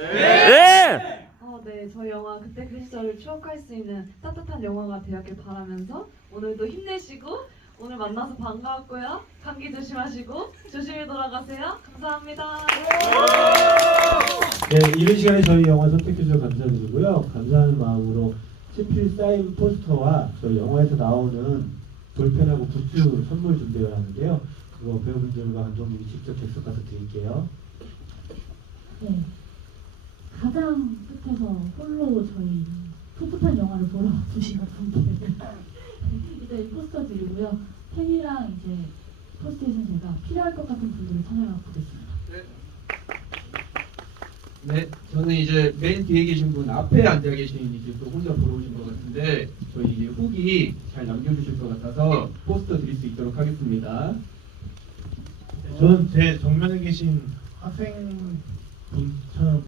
네! 어, 네, 저희 영화 그때 그 시절을 추억할 수 있는 따뜻한 영화가 되었길 바라면서 오늘도 힘내시고 오늘 만나서 반가웠고요. 감기 조심하시고 조심히 돌아가세요. 감사합니다. 네, 이른 시간에 저희 영화 선택해주셔서 감사드리고요. 감사하는 마음으로 친필 사인 포스터와 저희 영화에서 나오는 볼펜하고 굿즈 선물 준비를 하는데요. 그거 배우분들과 감독님이 직접 객석 가서 드릴게요. 네. 가장 끝에서 홀로 저희 풋풋한 영화를 보러 오신 분들 이제 포스터 드리고요. 펜이랑 이제 포스트잇은 제가 필요할 것 같은 분들을 찾아가 보겠습니다. 네, 저는 이제 맨 뒤에 계신 분 앞에 앉아 계신 이제 또 혼자 보러 오신 것 같은데 저희 이제 후기 잘 남겨주실 것 같아서 포스터 드릴 수 있도록 하겠습니다. 저는 제 정면에 계신 학생 분처럼